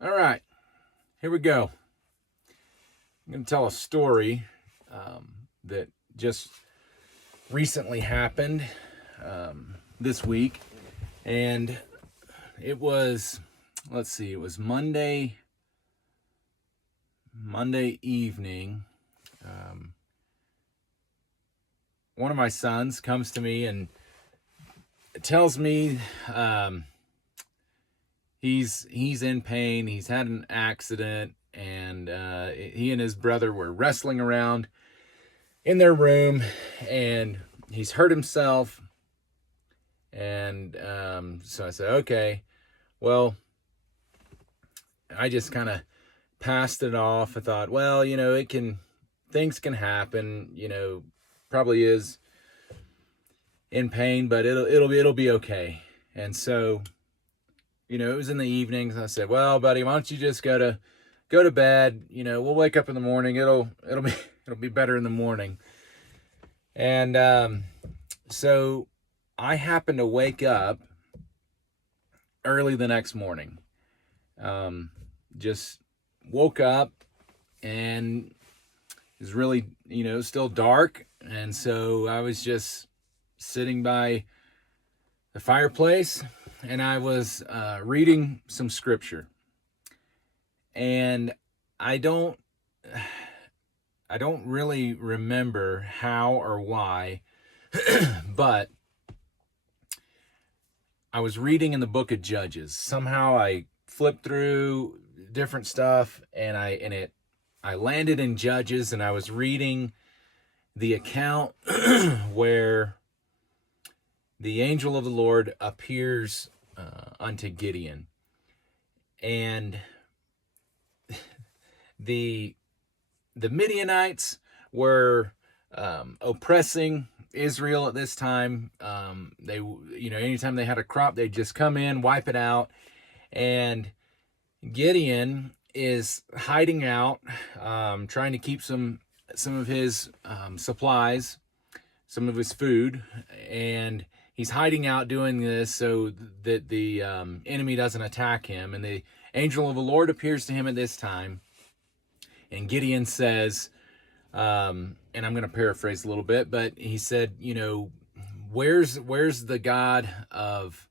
All right, here we go. I'm going to tell a story that just recently happened this week. And it was, let's see, it was Monday evening. One of my sons comes to me and tells me he's in pain. He's had an accident, and he and his brother were wrestling around in their room, and he's hurt himself. And so I said, okay, well, I just kind of passed it off. I thought, well, things can happen. Probably is in pain, but it'll be okay. And so, it was in the evenings, and I said, well, buddy, why don't you just go to bed? We'll wake up in the morning. It'll be better in the morning. And so I happened to wake up early the next morning. Just woke up, and it was really, still dark. And so I was just sitting by the fireplace, and I was reading some scripture. And I don't really remember how or why, but I was reading in the book of Judges. Somehow I flipped through different stuff, and I landed in Judges, and I was reading the account where the angel of the Lord appears unto Gideon, and the Midianites were oppressing Israel at this time. They, anytime they had a crop, they'd just come in, wipe it out. And Gideon is hiding out, trying to keep some of his supplies, some of his food, and he's hiding out doing this so that the enemy doesn't attack him. And the angel of the Lord appears to him at this time, and Gideon says, and I'm going to paraphrase a little bit, but he said, where's the God of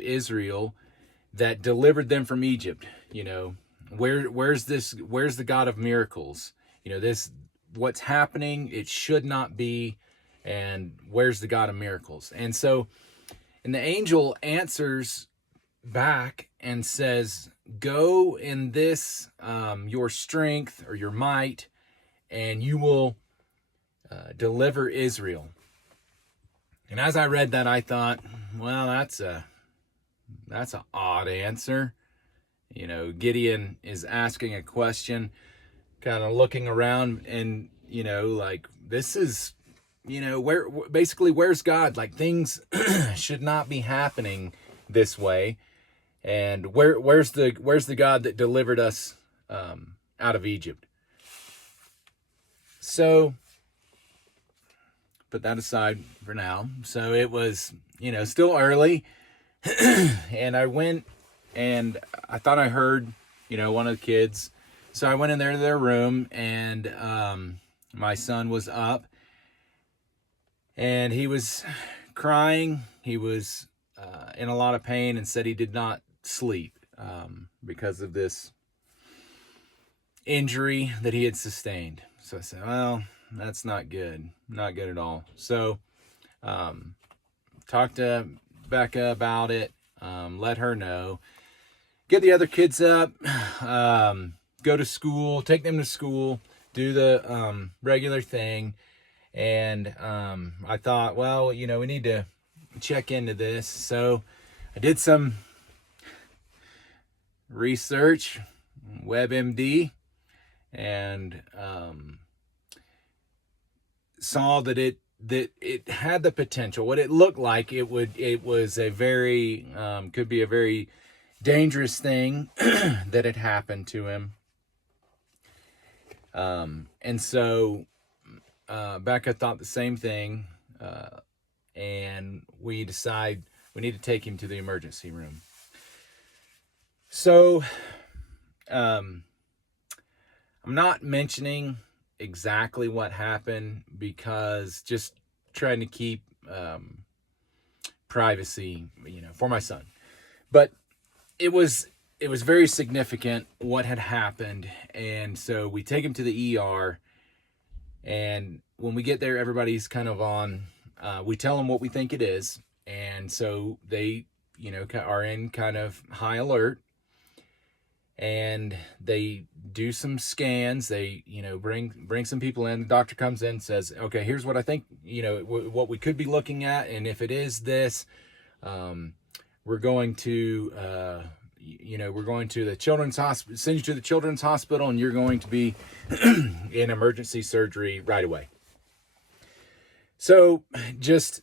Israel that delivered them from Egypt? Where's the God of miracles? This, what's happening, it should not be. And where's the God of miracles? And the angel answers back and says, go in this, your strength or your might, and you will deliver Israel. And as I read that, I thought, well, that's an odd answer. Gideon is asking a question, kind of looking around, and like, this is, where's God? Like, things should not be happening this way. And where's the God that delivered us out of Egypt? So put that aside for now. So it was, still early, and I went, and I thought I heard, one of the kids. So I went in there to their room, and my son was up, and he was crying. He was in a lot of pain, and said he did not sleep because of this injury that he had sustained. So I said, well, that's not good. Not good at all. So talked to Becca about it, let her know, get the other kids up, go to school, take them to school, do the regular thing. And I thought, well, we need to check into this. So I did some research, WebMD, and saw that it had the potential. What it looked like, it was a very could be a very dangerous thing that had happened to him. And so Becca thought the same thing, and we decide we need to take him to the emergency room. So, um, I'm not mentioning exactly what happened because just trying to keep privacy, for my son. But it was it was very significant what had happened, and so we take him to the ER. And when we get there, everybody's kind of on. We tell them what we think it is, and so they, are in kind of high alert, and they do some scans. They, bring some people in. The doctor comes in and says, "Okay, here's what I think. What we could be looking at, and if it is this, um, we're going to." We're going to the children's hospital, send you to the children's hospital, and you're going to be in emergency surgery right away. So just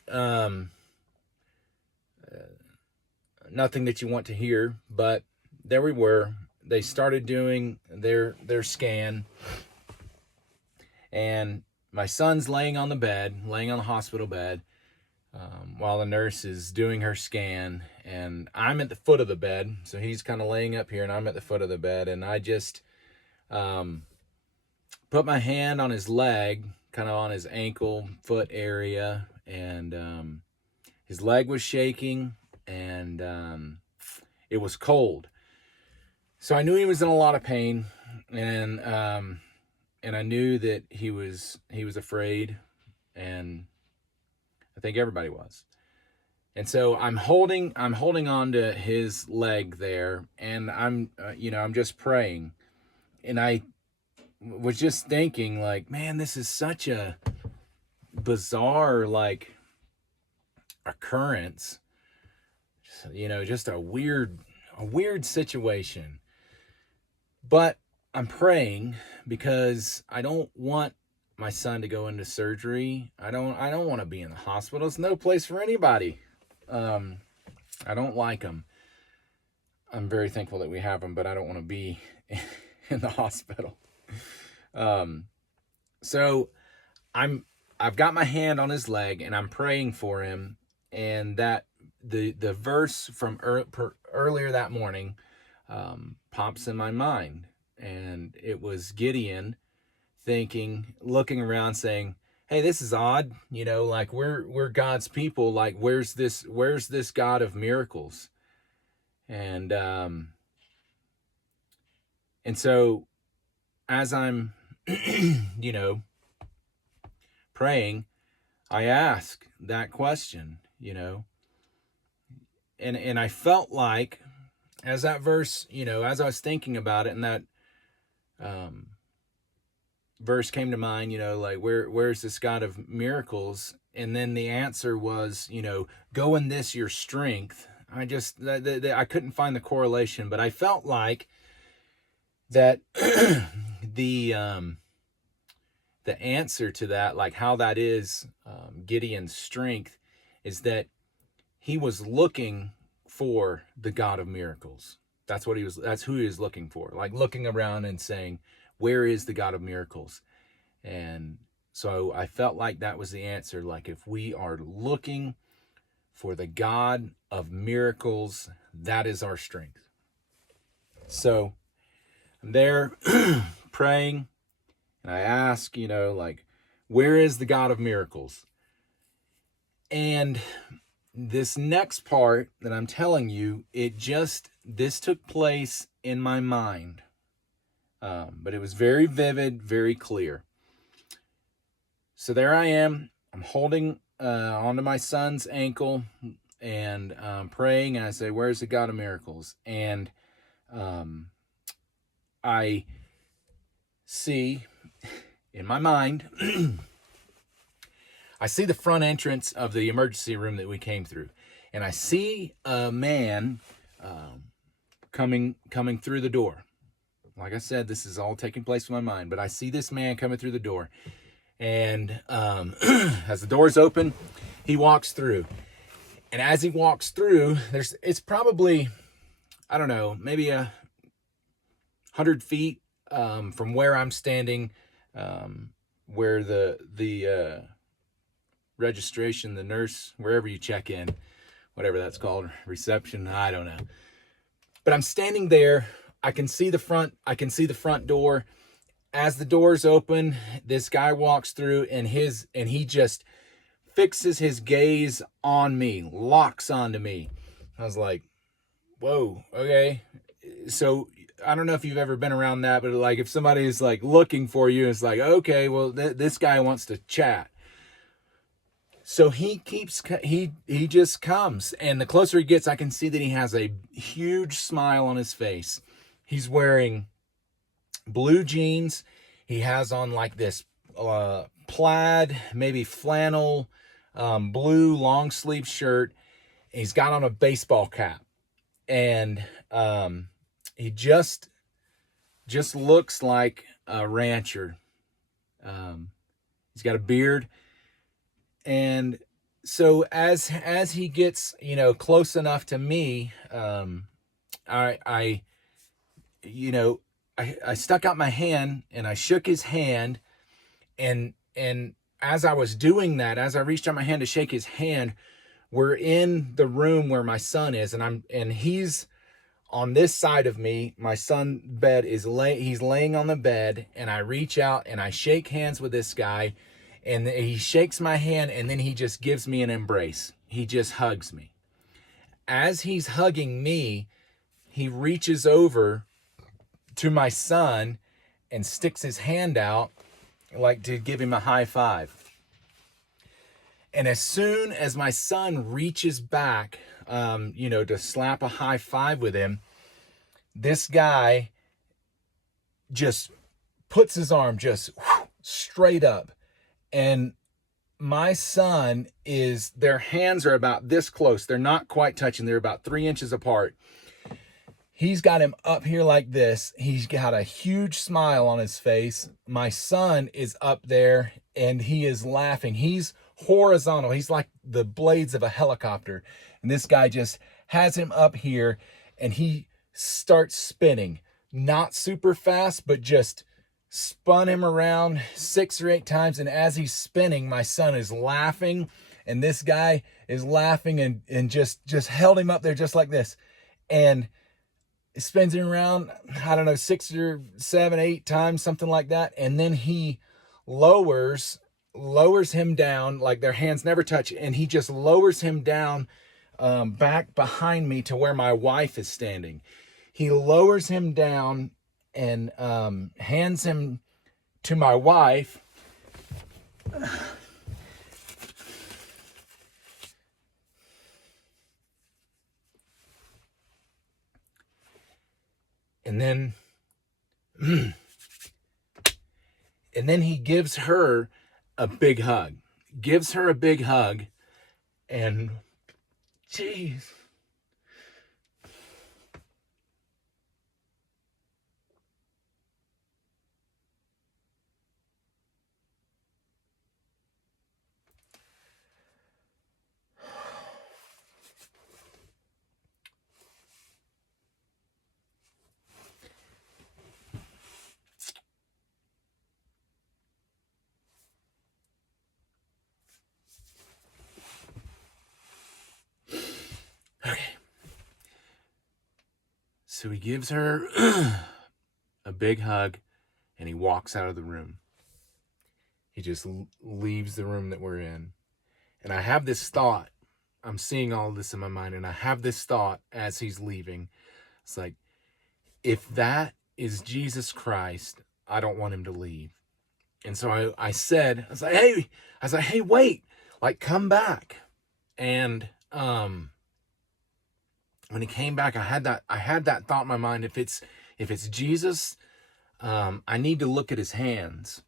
nothing that you want to hear, but there we were. They started doing their scan, and my son's laying on the hospital bed, while the nurse is doing her scan, and I'm at the foot of the bed. So he's kind of laying up here, and I'm at the foot of the bed, and I just put my hand on his leg, kind of on his ankle, foot area, and his leg was shaking, and it was cold. So I knew he was in a lot of pain, and I knew that he was afraid, and I think everybody was. And so I'm holding on to his leg there, and I'm just praying, and I was just thinking, like, man, this is such a bizarre, like, occurrence, just a weird situation. But I'm praying because I don't want my son to go into surgery. I don't want to be in the hospital. It's no place for anybody. I don't like them. I'm very thankful that we have them, but I don't want to be in the hospital. So I've got my hand on his leg, and I'm praying for him, and that the verse from earlier that morning pops in my mind, and it was Gideon looking around, saying, "Hey, this is odd. Like, we're God's people. Like, where's this God of miracles?" And so as I'm praying, I ask that question, and I felt like, as that verse, as I was thinking about it, and that verse came to mind, like, where's this God of miracles? And then the answer was, go in this your strength. I couldn't find the correlation, but I felt like that the answer to that, like how that is Gideon's strength, is that he was looking for the God of miracles. That's who he was looking for, like looking around and saying, where is the God of miracles? And so I felt like that was the answer. Like, if we are looking for the God of miracles, that is our strength. So I'm there praying, and I ask, like, where is the God of miracles? And this next part that I'm telling you, this took place in my mind. But it was very vivid, very clear. So there I am. I'm holding onto my son's ankle, and praying, and I say, where's the God of miracles? And I see in my mind, I see the front entrance of the emergency room that we came through, and I see a man coming through the door. Like I said, this is all taking place in my mind, but I see this man coming through the door, and as the doors open, he walks through. And as he walks through, it's probably, I don't know, maybe 100 feet from where I'm standing, where the registration, the nurse, wherever you check in, whatever that's called, reception, I don't know. But I'm standing there. I can see the front door. As the doors open, this guy walks through, and he just fixes his gaze on me, locks onto me. I was like, whoa, okay. So I don't know if you've ever been around that, but like if somebody is like looking for you, it's like, okay, well, this guy wants to chat. So he just comes, and the closer he gets, I can see that he has a huge smile on his face. He's wearing blue jeans. He has on like this plaid, maybe flannel, blue long sleeve shirt. He's got on a baseball cap, and he just looks like a rancher. He's got a beard. And so as he gets, close enough to me, I stuck out my hand and I shook his hand, and as I was doing that, as I reached out my hand to shake his hand, we're in the room where my son is, and he's on this side of me. My son bed is he's laying on the bed, and I reach out and I shake hands with this guy. And he shakes my hand, and then he just gives me an embrace. He just hugs me. As he's hugging me, he reaches over to my son and sticks his hand out like to give him a high five. And as soon as my son reaches back, to slap a high five with him, this guy just puts his arm just straight up. And my son their hands are about this close. They're not quite touching. They're about 3 inches apart. He's got him up here like this. He's got a huge smile on his face. My son is up there and he is laughing. He's horizontal. He's like the blades of a helicopter. And this guy just has him up here, and he starts spinning. Not super fast, but just spun him around 6 or 8 times. And as he's spinning, my son is laughing, and this guy is laughing and just held him up there just like this. And it spins him around, I don't know, 6 or 7, 8 times, something like that. And then he lowers him down, like their hands never touch. And he just lowers him down back behind me to where my wife is standing. He lowers him down and hands him to my wife. And then he gives her a big hug. And jeez. Okay. So he gives her a big hug, and he walks out of the room. He just leaves the room that we're in. And I have this thought. I'm seeing all this in my mind, and I have this thought as he's leaving. It's like, if that is Jesus Christ, I don't want him to leave. And so I said, hey, wait, like, come back. And when he came back, I had that thought in my mind. If it's Jesus, I need to look at his hands.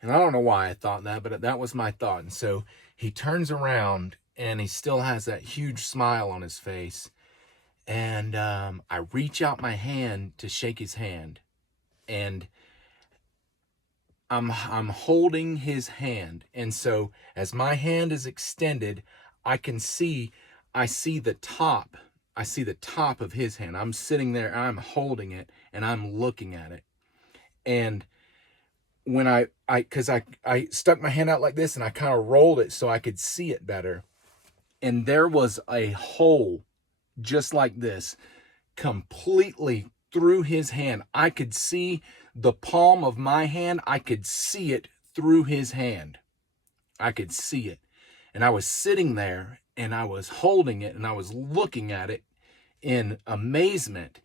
And I don't know why I thought that, but that was my thought. And so he turns around, and he still has that huge smile on his face. And I reach out my hand to shake his hand, and I'm holding his hand. And so as my hand is extended, I see the top of his hand. I'm sitting there, I'm holding it, and I'm looking at it. And when I stuck my hand out like this, and I kind of rolled it so I could see it better. And there was a hole just like this, completely through his hand. I could see the palm of my hand. I could see it through his hand. I could see it. And I was sitting there and I was holding it and I was looking at it in amazement.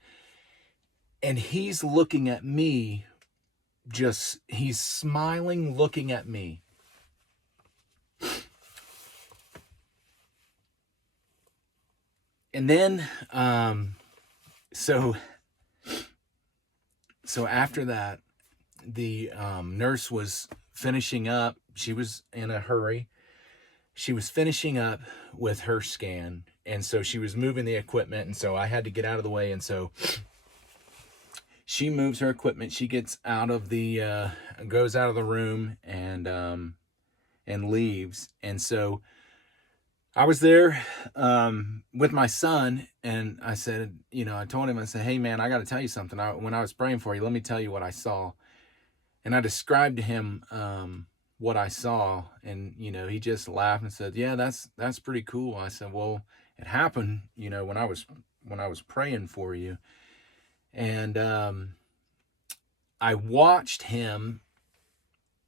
And he's looking at me, he's smiling, looking at me. And then, so after that, the nurse was finishing up. She was in a hurry. She was finishing up with her scan. And so she was moving the equipment. And so I had to get out of the way. And so she moves her equipment. She gets out of the, goes out of the room and leaves. And so I was there with my son, and I said, I told him, I said, hey man, I got to tell you something. When I was praying for you, let me tell you what I saw. And I described to him what I saw, and he just laughed and said, yeah, that's pretty cool. I said, well, it happened, when I was praying for you. And I watched him.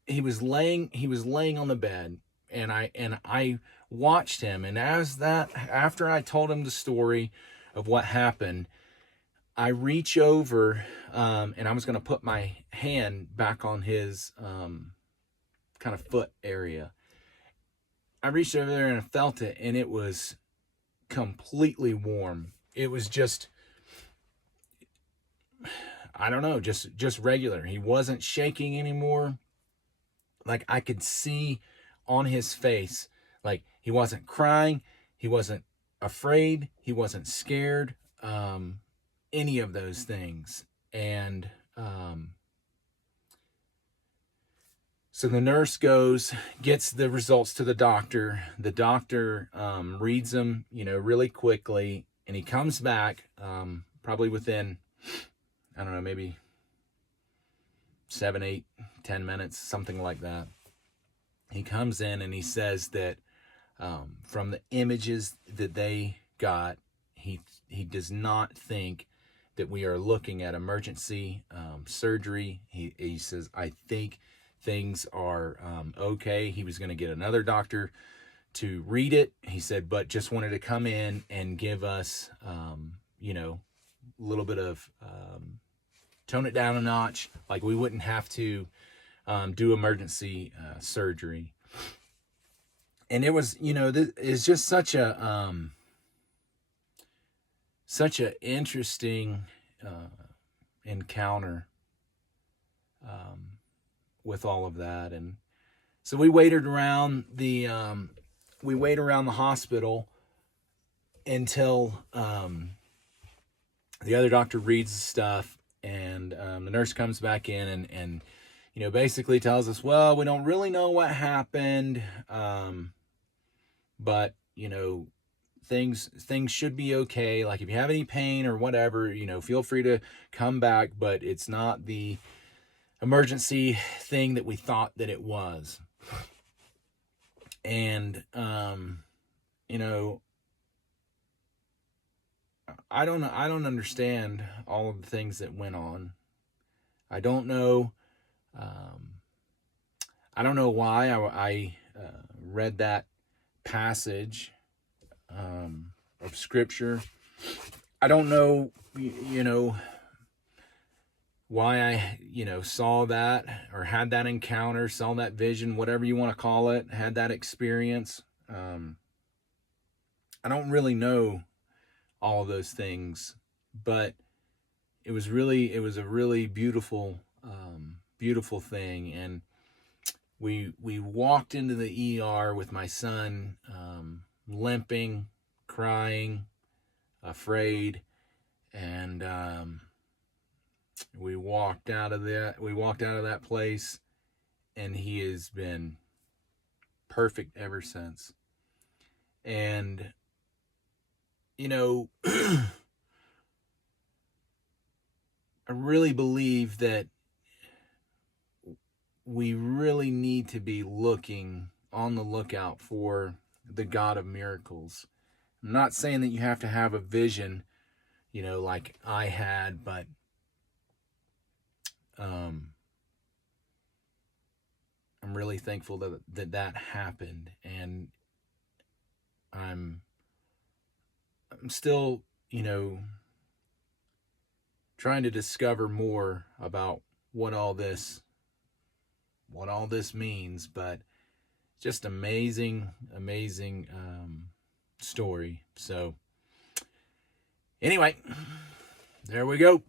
He was laying on the bed, and I watched him. And after I told him the story of what happened, I reach over and I was going to put my hand back on his kind of foot area. I reached over there and I felt it, and it was completely warm. It was just, I don't know, just regular. He wasn't shaking anymore. Like I could see on his face, like he wasn't crying, he wasn't afraid, he wasn't scared, any of those things. And so the nurse goes, gets the results to the doctor. The doctor reads them, really quickly, and he comes back probably within, I don't know, maybe 7, 8, 10 minutes, something like that. He comes in and he says that from the images that they got, he does not think that we are looking at emergency surgery. He says, I think things are okay. He was going to get another doctor to read it. He said, but just wanted to come in and give us, a little bit of tone it down a notch. Like we wouldn't have to do emergency surgery. And it was, it's just such a interesting encounter with all of that. And so we waited around the hospital until the other doctor reads the stuff, and the nurse comes back in and basically tells us, well, we don't really know what happened, but things should be okay. Like if you have any pain or whatever, feel free to come back, but it's not the emergency thing that we thought that it was. And I don't understand all of the things that went on. I don't know. I don't know why I read that passage of scripture. I don't know, why I, saw that or had that encounter, saw that vision, whatever you want to call it, had that experience. I don't really know all of those things, but it was a really beautiful, beautiful thing. And we walked into the ER with my son, limping, crying, afraid, and we walked out of that place, and he has been perfect ever since. And I really believe that we really need to be on the lookout for the God of miracles. I'm not saying that you have to have a vision like I had, but I'm really thankful that happened, and I'm still, trying to discover more about what all this means, but just amazing story. So anyway, there we go.